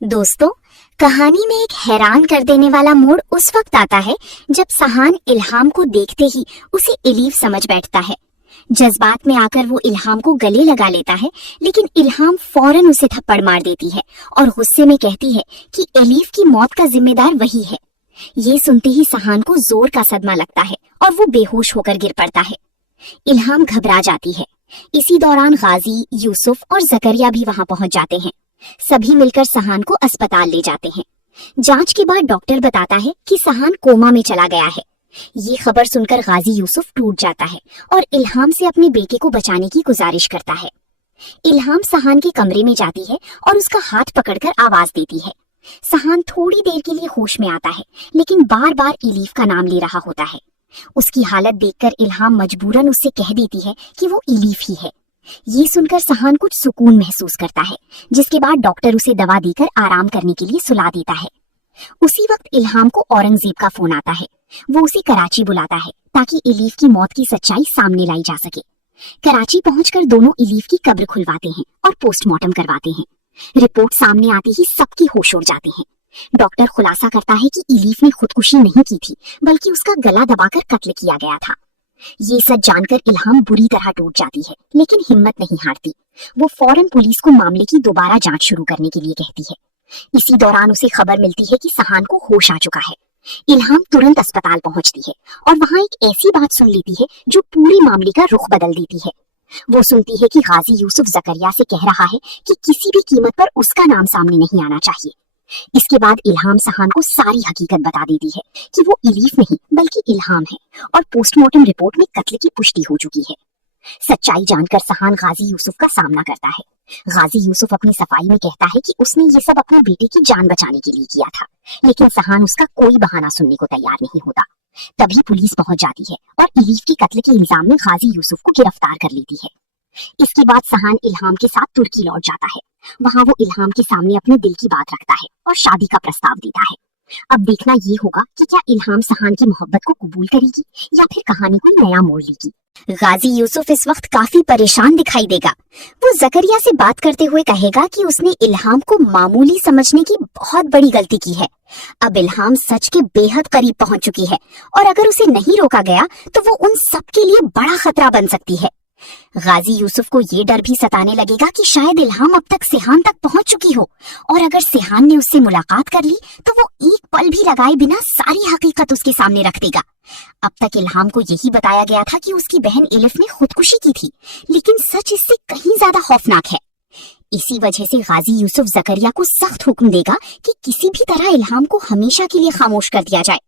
दोस्तों, कहानी में एक हैरान कर देने वाला मोड़ उस वक्त आता है जब सहान इल्हाम को देखते ही उसे एलीफ समझ बैठता है। जज्बात में आकर वो इल्हाम को गले लगा लेता है, लेकिन इल्हाम फौरन उसे थप्पड़ मार देती है और गुस्से में कहती है कि एलीफ की मौत का जिम्मेदार वही है। ये सुनते ही सहान को जोर का सदमा लगता है और वो बेहोश होकर गिर पड़ता है। इल्हाम घबरा जाती है। इसी दौरान गाजी, यूसुफ और जकरिया भी वहां पहुंच जाते हैं। सभी मिलकर सहान को अस्पताल ले जाते हैं। जांच के बाद डॉक्टर बताता है कि सहान कोमा में चला गया है। ये खबर सुनकर गाजी यूसुफ टूट जाता है और इल्हाम से अपने बेटे को बचाने की गुजारिश करता है। इल्हाम सहान के कमरे में जाती है और उसका हाथ पकड़कर आवाज देती है। सहान थोड़ी देर के लिए होश में आता है, लेकिन बार बार एलीफ का नाम ले रहा होता है। उसकी हालत देखकर इल्हाम मजबूरन उससे कह देती है कि वो एलीफ ही है। ये सुनकर सहान कुछ सुकून महसूस करता है, जिसके बाद डॉक्टर उसे दवा देकर आराम करने के लिए सुला देता है। उसी वक्त इल्हाम को औरंगजेब का फोन आता है। वो उसे कराची बुलाता है ताकि एलीफ की मौत की सच्चाई सामने लाई जा सके। कराची पहुंचकर दोनों एलीफ की कब्र खुलवाते हैं और पोस्टमार्टम करवाते हैं। रिपोर्ट सामने आते ही सबके होश उड़ जाते हैं। डॉक्टर खुलासा करता है कि एलीफ ने खुदकुशी नहीं की थी, बल्कि उसका गला दबाकर कत्ल किया गया था। ये सच जानकर इल्हाम बुरी तरह टूट जाती है, लेकिन हिम्मत नहीं हारती। वो फौरन पुलिस को मामले की दोबारा जांच शुरू करने के लिए कहती है। इसी दौरान उसे खबर मिलती है कि सहान को होश आ चुका है। इल्हाम तुरंत अस्पताल पहुंचती है और वहां एक ऐसी बात सुन लेती है जो पूरी मामले का रुख बदल देती है। वो सुनती है कि गाजी यूसुफ जकरिया से कह रहा है कि किसी भी कीमत पर उसका नाम सामने नहीं आना चाहिए। इसके बाद इल्हाम सहान को सारी हकीकत बता देती है कि वो एलीफ नहीं बल्कि इल्हाम है और पोस्टमार्टम रिपोर्ट में कत्ल की पुष्टि हो चुकी है। सच्चाई जानकर सहान गाजी यूसुफ का सामना करता है। गाजी यूसुफ अपनी सफाई में कहता है कि उसने ये सब अपने बेटे की जान बचाने के लिए किया था, लेकिन सहान उसका कोई बहाना सुनने को तैयार नहीं होता। तभी पुलिस पहुंच जाती है और एलीफ के कत्ल के इल्जाम में गाजी यूसुफ को गिरफ्तार कर लेती है। इसके बाद सहान इल्हाम के साथ तुर्की लौट जाता है। वहां वो इल्हाम के सामने अपने दिल की बात रखता है और शादी का प्रस्ताव देता है। अब देखना ये होगा कि क्या इल्हाम सहान की मोहब्बत को कबूल करेगी या फिर कहानी कोई नया मोड़ लेगी। गाजी यूसुफ इस वक्त काफी परेशान दिखाई देगा। वो जकरिया से बात करते हुए कहेगा कि उसने इल्हाम को मामूली समझने की बहुत बड़ी गलती की है। अब इल्हाम सच के बेहद करीब पहुंच चुकी है और अगर उसे नहीं रोका गया तो वो उन सब के लिए बड़ा खतरा बन सकती है। गाजी यूसुफ को ये डर भी सताने लगेगा कि शायद इल्हाम अब तक सिहान तक पहुंच चुकी हो और अगर सिहान ने उससे मुलाकात कर ली तो वो एक पल भी लगाए बिना सारी हकीकत उसके सामने रख देगा। अब तक इल्हाम को यही बताया गया था कि उसकी बहन एलिफ ने खुदकुशी की थी, लेकिन सच इससे कहीं ज्यादा खौफनाक है। इसी वजह से गाजी यूसुफ जकरिया को सख्त हुक्म देगा कि किसी भी तरह इल्हाम को हमेशा के लिए खामोश कर दिया जाए।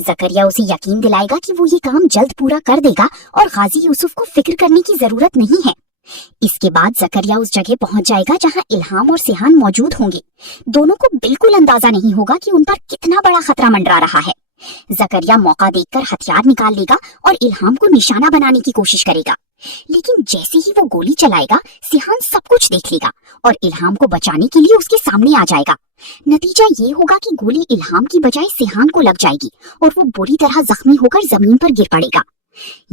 जकरिया उसे यकीन दिलाएगा कि वो ये काम जल्द पूरा कर देगा और गाजी यूसुफ को फिक्र करने की जरूरत नहीं है। इसके बाद जकरिया उस जगह पहुंच जाएगा जहां इल्हाम और सिहान मौजूद होंगे। दोनों को बिल्कुल अंदाजा नहीं होगा कि उन पर कितना बड़ा खतरा मंडरा रहा है। जकरिया मौका देखकर हथियार निकाल लेगा और इल्हाम को निशाना बनाने की कोशिश करेगा, लेकिन जैसे ही वो गोली चलाएगा सिहान सब कुछ देख लेगा और इल्हाम को बचाने के लिए उसके सामने आ जाएगा। नतीजा ये होगा कि गोली इल्हाम की बजाय सिहान को लग जाएगी और वो बुरी तरह जख्मी होकर जमीन पर गिर पड़ेगा।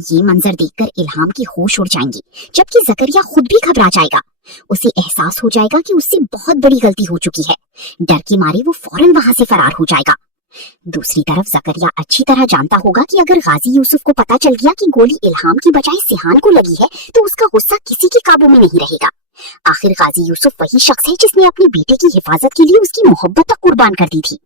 ये मंजर देखकर इल्हाम की होश उड़ जाएंगी, जबकि जकरिया खुद भी घबरा जाएगा। उसे एहसास हो जाएगा कि उससे बहुत बड़ी गलती हो चुकी है। डर के मारे वो फौरन वहां से फरार हो जाएगा। दूसरी तरफ जकरिया अच्छी तरह जानता होगा कि अगर गाजी यूसुफ को पता चल गया कि गोली इल्हाम की बजाय सिहान को लगी है तो उसका गुस्सा किसी के काबू में नहीं रहेगा। आखिर गाजी यूसुफ वही शख्स है जिसने अपने बेटे की हिफाजत के लिए उसकी मोहब्बत तक कुर्बान कर दी थी।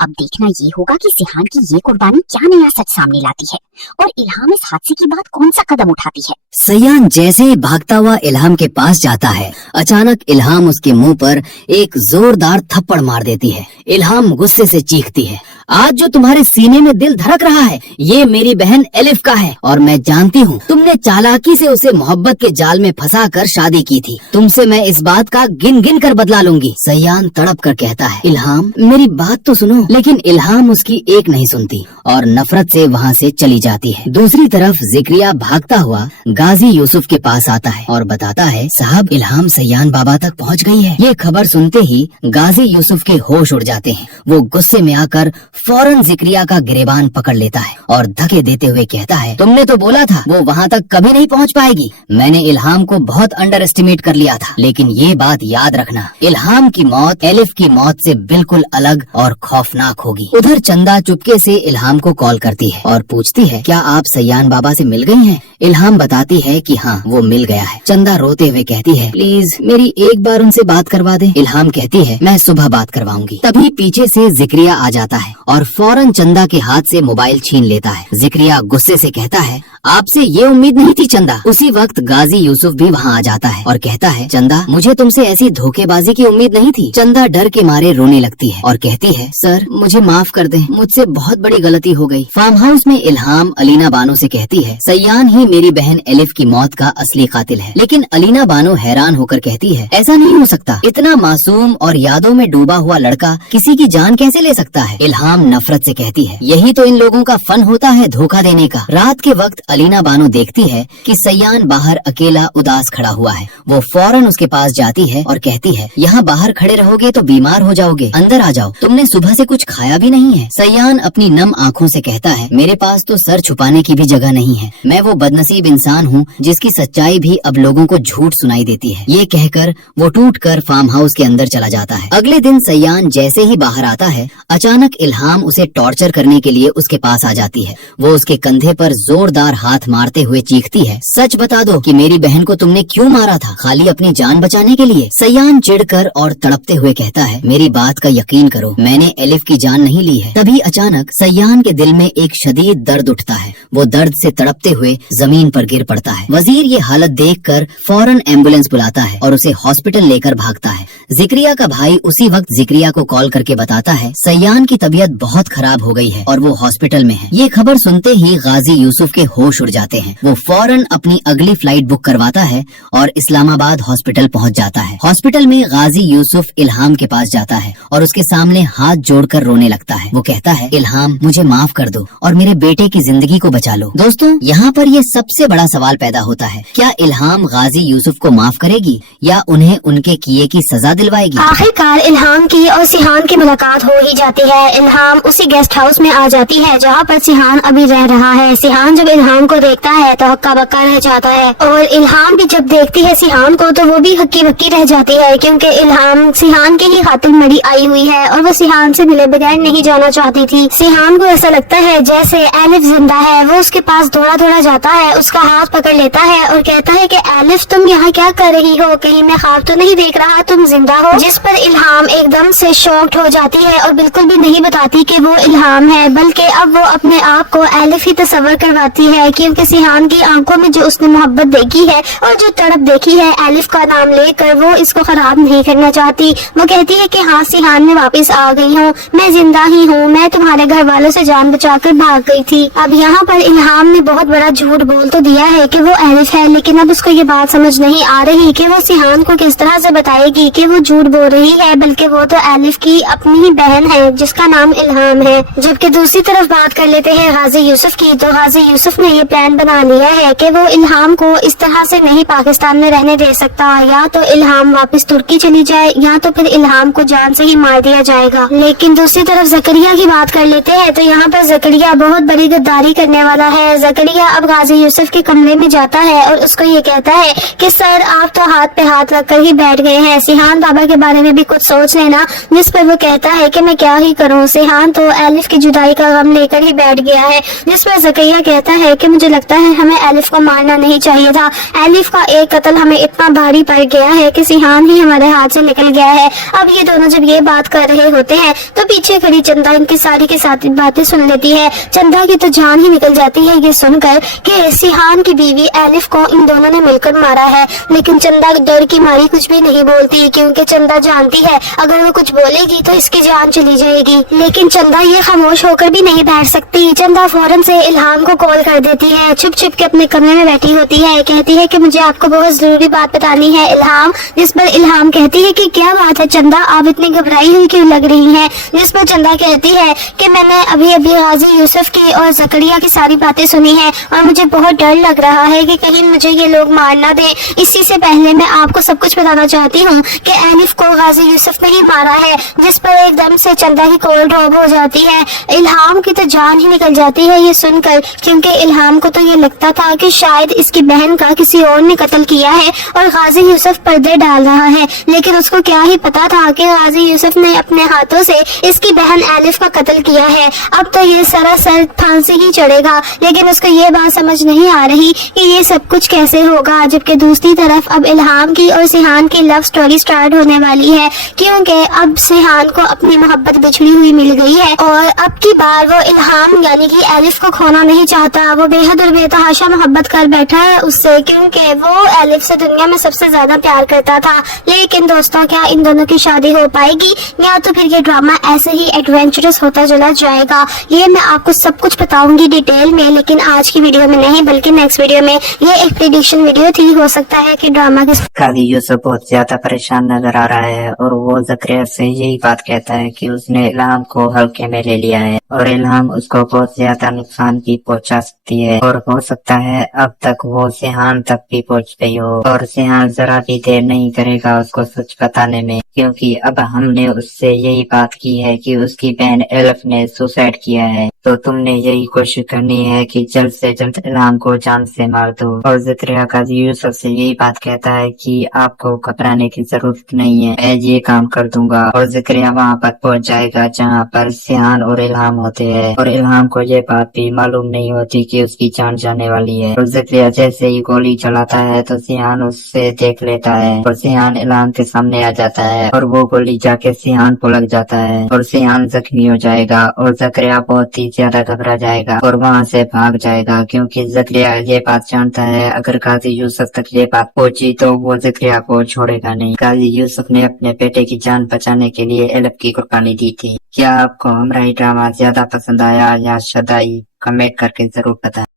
अब देखना ये होगा कि सिहान की ये कुर्बानी क्या नया सच सामने लाती है और इल्हाम इस हादसे के बाद कौन सा कदम उठाती है। सयान जैसे ही भागता हुआ इल्हाम के पास जाता है, अचानक इल्हाम उसके मुंह पर एक जोरदार थप्पड़ मार देती है। इल्हाम गुस्से से चीखती है, आज जो तुम्हारे सीने में दिल धड़क रहा है ये मेरी बहन एलिफ का है और मैं जानती हूँ तुमने चालाकी से उसे मोहब्बत के जाल में फंसा कर शादी की थी। तुमसे मैं इस बात का गिन गिन कर बदला लूंगी। सयान तड़प कर कहता है, इल्हाम मेरी बात तो सुनो। लेकिन इल्हाम उसकी एक नहीं सुनती और नफरत से वहाँ से चली जाती है। दूसरी तरफ जिक्रिया भागता हुआ गाजी यूसुफ के पास आता है और बताता है, साहब इल्हाम सयान बाबा तक पहुँच गई है। ये खबर सुनते ही गाजी यूसुफ के होश उड़ जाते हैं। वो गुस्से में आकर फौरन जिक्रिया का गिरेबान पकड़ लेता है और धक्के देते हुए कहता है, तुमने तो बोला था वो वहाँ तक कभी नहीं पहुँच पाएगी। मैंने इल्हाम को बहुत अंडर एस्टिमेट कर लिया था, लेकिन ये बात याद रखना, इल्हाम की मौत एलिफ की मौत से बिल्कुल अलग और खौफनाक होगी। उधर चंदा चुपके से इल्हाम को कॉल करती है और पूछती है, क्या आप सयान बाबा से मिल गई हैं? इल्हाम बताती है कि हाँ, वो मिल गया है। चंदा रोते हुए कहती है, प्लीज मेरी एक बार उनसे बात करवा दे। इल्हाम कहती है, मैं सुबह बात करवाऊंगी। तभी पीछे से जिक्रिया आ जाता है और फौरन चंदा के हाथ से मोबाइल छीन लेता है। जिक्रिया गुस्से से कहता है, आपसे ये उम्मीद नहीं थी चंदा। उसी वक्त गाजी यूसुफ भी वहाँ आ जाता है और कहता है, चंदा मुझे तुमसे ऐसी धोखेबाजी की उम्मीद नहीं थी। चंदा डर के मारे रोने लगती है और कहती है, सर मुझे माफ कर दें, मुझसे बहुत बड़ी गलती हो गई। फार्म हाउस में इल्हाम अलीना बानो से कहती है, सयान ही मेरी बहन एलिफ की मौत का असली कातिल है। लेकिन अलीना बानो हैरान होकर कहती है, ऐसा नहीं हो सकता, इतना मासूम और यादों में डूबा हुआ लड़का किसी की जान कैसे ले सकता है। इल्हाम नफरत से कहती है, यही तो इन लोगों का फन होता है, धोखा देने का। रात के वक्त अलीना बानो देखती है कि सयान बाहर अकेला उदास खड़ा हुआ है। वो फौरन उसके पास जाती है और कहती है, यहाँ बाहर खड़े रहोगे तो बीमार हो जाओगे, अंदर आ जाओ, तुमने सुबह से कुछ खाया भी नहीं है। सयान अपनी नम आँखों से कहता है, मेरे पास तो सर छुपाने की भी जगह नहीं है। मैं वो बदनसीब इंसान हूँ जिसकी सच्चाई भी अब लोगों को झूठ सुनाई देती है। ये कहकर वो टूटकर फार्म हाउस के अंदर चला जाता है। अगले दिन सयान जैसे ही बाहर आता है, अचानक इल्हाम उसे टॉर्चर करने के लिए उसके पास आ जाती है। वो उसके कंधे पर जोरदार हाथ मारते हुए चीखती है, सच बता दो कि मेरी बहन को तुमने क्यों मारा था? खाली अपनी जान बचाने के लिए? सयान चिढ़कर और तड़पते हुए कहता है, मेरी बात का यकीन करो, मैंने एलिफ की जान नहीं ली है। तभी अचानक सयान के दिल में एक शदीद दर्द उठता है। वो दर्द से तड़पते हुए जमीन पर गिर पड़ता है। वजीर ये हालत देखकर फौरन एम्बुलेंस बुलाता है और उसे हॉस्पिटल लेकर भागता है। जिक्रिया का भाई उसी वक्त जिक्रिया को कॉल करके बताता है, सयान की तबीयत बहुत खराब हो गई है और वो हॉस्पिटल में है। ये खबर सुनते ही गाजी यूसुफ के होश उड़ जाते हैं। वो फौरन अपनी अगली फ्लाइट बुक करवाता है और इस्लामाबाद हॉस्पिटल पहुंच जाता है। हॉस्पिटल में गाजी यूसुफ इल्हाम के पास जाता है और उसके सामने हाथ जोड़कर रोने लगता है। वो कहता है, इल्हाम मुझे माफ कर दो और मेरे बेटे की जिंदगी को बचा लो। दोस्तों, यहाँ पर ये सबसे बड़ा सवाल पैदा होता है, क्या इल्हाम गाजी यूसुफ को माफ करेगी या उन्हें उनके किए की सजा दिलवाएगी? आखिरकार इल्हाम की और सिहान की मुलाकात हो ही जाती है। इल्हाम उसी गेस्ट हाउस में आ जाती है जहाँ पर सिहान अभी रह रहा है। सिहान जब इल्हाम को देखता है तो हक्का बक्का रह जाता है और इल्हाम भी जब देखती है सिहान को तो वो भी हक्की बक्की रह जाती है, क्योंकि इल्हाम सिहान के ही खातिर मरी आई हुई है और वो सिहान से मिले बगैर नहीं जाना चाहती थी। सिहान को ऐसा लगता है जैसे एलिफ जिंदा है। वो उसके पास दौड़ा दौड़ा जाता है, उसका हाथ पकड़ लेता है और कहता है कि एलिफ तुम यहाँ क्या कर रही हो? कहीं मैं ख्वाब तो नहीं देख रहा, तुम जिंदा हो? जिस पर इल्हाम एकदम से शॉक्ड हो जाती है और बिल्कुल भी नहीं बताती कि वो इल्हाम है, बल्कि अब वो अपने आप को एलिफ ही तस्वर करवाती है, क्योंकि सिहान की आंखों में जो उसने मोहब्बत देखी है और जो तड़प देखी है एलिफ का नाम लेकर, वो इसको खराब नहीं करना चाहती। वो कहती है कि हाँ सिहान, मैं वापस आ गई हूँ, मैं जिंदा ही हूँ, मैं तुम्हारे घर वालों से जान बचाकर भाग गई थी। अब यहाँ पर इल्हाम ने बहुत बड़ा झूठ बोल तो दिया है कि वो एलिफ है, लेकिन अब उसको ये बात समझ नहीं आ रही कि वो सिहान को किस तरह से बताएगी कि वो झूठ बोल रही है, बल्कि वो तो एलिफ की अपनी ही बहन है जिसका नाम इल्हाम है। जबकि दूसरी तरफ बात कर लेते हैं गाजी यूसुफ की, तो गाजी यूसुफ ने ये प्लान बना लिया है कि वो इल्हाम को इस तरह से नहीं पाकिस्तान में रहने दे सकता। या तो इल्हाम वापस तुर्की चली जाए या तो फिर इल्हाम को जान से ही मार दिया जाएगा। लेकिन दूसरी तरफ जकरिया की बात कर लेते हैं, तो यहाँ पर जकरिया बहुत बड़ी गद्दारी करने वाला है। जकरिया अब गाजी यूसुफ के कमरे में जाता है और उसको ये कहता है कि सर आप तो हाथ पे हाथ रखकर ही बैठ गए हैं, सिहान बाबा के बारे में भी कुछ सोच लेना। जिस पर वो कहता है कि मैं क्या ही करूँ, सिहान तो एलिफ की जुदाई का गम लेकर ही बैठ गया है। जिस पर जकरिया कहता है कि मुझे लगता है हमें एलिफ को मारना नहीं चाहिए था, एलिफ का एक कत्ल हमें इतना भारी पड़ गया है कि सिहान ही हमारे हाथ से निकल गया है। अब ये दोनों जब ये बात कर रहे होते हैं तो पीछे खड़ी चंदा इनकी सारी की सारी बातें सुन लेती है। चंदा की तो जान ही निकल जाती है ये सुनकर कि सिहान की बीवी एलिफ को इन दोनों ने मिलकर मारा है, लेकिन चंदा डर की मारी कुछ भी नहीं बोलती, क्योंकि चंदा जानती है अगर वो कुछ बोलेगी तो इसकी जान चली जाएगी। लेकिन चंदा ये खामोश होकर भी नहीं बैठ सकती। चंदा फौरन से इल्हाम को कॉल कर دیتی ہے، چھپ چھپ کے اپنے کمرے میں بیٹھی ہوتی ہے، کہتی ہے کہ مجھے آپ کو بہت ضروری بات بتانی ہے الہام، جس پر الہام کہتی ہے کہ کیا بات ہے چندہ، آپ اتنی گھبرائی ہوئی کیوں لگ رہی ہیں؟ جس پر چندہ کہتی ہے کہ میں نے ابھی غازی یوسف کی اور زکریا کی ساری باتیں سنی ہیں اور مجھے بہت ڈر لگ رہا ہے کہ کہیں مجھے یہ لوگ مار نہ دیں۔ اسی سے پہلے میں آپ کو سب کچھ بتانا چاہتی ہوں کہ ایلف کو غازی یوسف نے ہی مارا ہے، جس پر ایک دم سے چندہ کی کول ڈراپ ہو جاتی ہے۔ الہام کی تو جان ہی نکل جاتی ہے یہ سن کر، کیونکہ الہام کو تو یہ لگتا تھا کہ شاید اس کی بہن کا کسی اور نے قتل کیا ہے اور غازی یوسف پردے ڈال رہا ہے، لیکن اس کو کیا ہی پتا تھا کہ غازی یوسف نے اپنے ہاتھوں سے اس کی بہن ایلف کا قتل کیا ہے۔ اب تو یہ سراسر پھانسی ہی چڑھے گا، لیکن اس کو یہ بات سمجھ نہیں آ رہی کہ یہ سب کچھ کیسے ہوگا، جبکہ دوسری طرف اب الہام کی اور سیحان کی لو سٹوری سٹارٹ ہونے والی ہے، کیونکہ اب سیحان کو اپنی محبت بچھڑی ہوئی مل گئی ہے اور اب کی بار وہ الہام یعنی کہ ایلف کو کھونا نہیں چاہتا۔ وہ بے حد اور بے تحاشا محبت کر بیٹھا ہے اس سے، کیونکہ وہ ایلف سے دنیا میں سب سے زیادہ پیار کرتا تھا۔ لیکن دوستوں، کیا ان دونوں کی شادی ہو پائے گی یا تو پھر یہ ڈرامہ ایسے ہی ایڈونچرس ہوتا چلا جائے گا؟ یہ میں آپ کو سب کچھ بتاؤں گی ڈیٹیل میں، لیکن آج کی ویڈیو میں نہیں بلکہ نیکسٹ ویڈیو میں۔ یہ ایک پریڈکشن ویڈیو تھی، ہو سکتا ہے کہ ڈرامہ کے قاضی یوسف بہت زیادہ پریشان نظر آ رہا ہے اور وہ زکریا سے یہی بات کہتا ہے کہ اس نے الہام کو ہلکے میں لے لیا ہے اور الہام اس کو بہت زیادہ نقصان بھی پہنچا سکتی ہے، اور ہو سکتا ہے اب تک وہ سیحان تک بھی پہنچ گئی ہو، اور سیحان ذرا بھی دیر نہیں کرے گا اس کو سچ بتانے میں، کیونکہ اب ہم نے اس سے یہی بات کی ہے کہ اس کی بہن ایلف نے سوسائڈ کیا ہے، تو تم نے یہی کوشش کرنی ہے کہ جلد سے جلد الہام کو جان سے مار دو۔ اور زکریا قاضی یوسف سے یہی بات کہتا ہے کہ آپ کو گھبرانے کی ضرورت نہیں ہے، میں یہ کام کر دوں گا، اور زکریا وہاں پر پہنچ جائے گا جہاں پر سیحان اور الہام ہوتے ہیں، اور الہام کو یہ بات بھی معلوم نہیں ہوتی کہ اس کی جان جانے والی ہے، اور زکریا جیسے ہی گولی چلاتا ہے تو سیحان اس سے دیکھ لیتا ہے اور سیحان الہام کے سامنے آ جاتا ہے اور وہ گولی جا کے سیحان کو لگ جاتا ہے اور سیحان زخمی ہو جائے گا، اور زکریا بہت ہی زیادہ گھبرا جائے گا اور وہاں سے بھاگ جائے گا، کیونکہ زکریا یہ بات جانتا ہے اگر قاضی یوسف تک یہ بات پہنچی تو وہ زکریا کو چھوڑے گا نہیں۔ قاضی یوسف نے اپنے بیٹے کی جان بچانے کے لیے ایلف کی قربانی دی تھی۔ کیا آپ کو ہمارا ڈرامہ زیادہ پسند آیا یا شدائی؟ کمنٹ کر کے ضرور بتائیں۔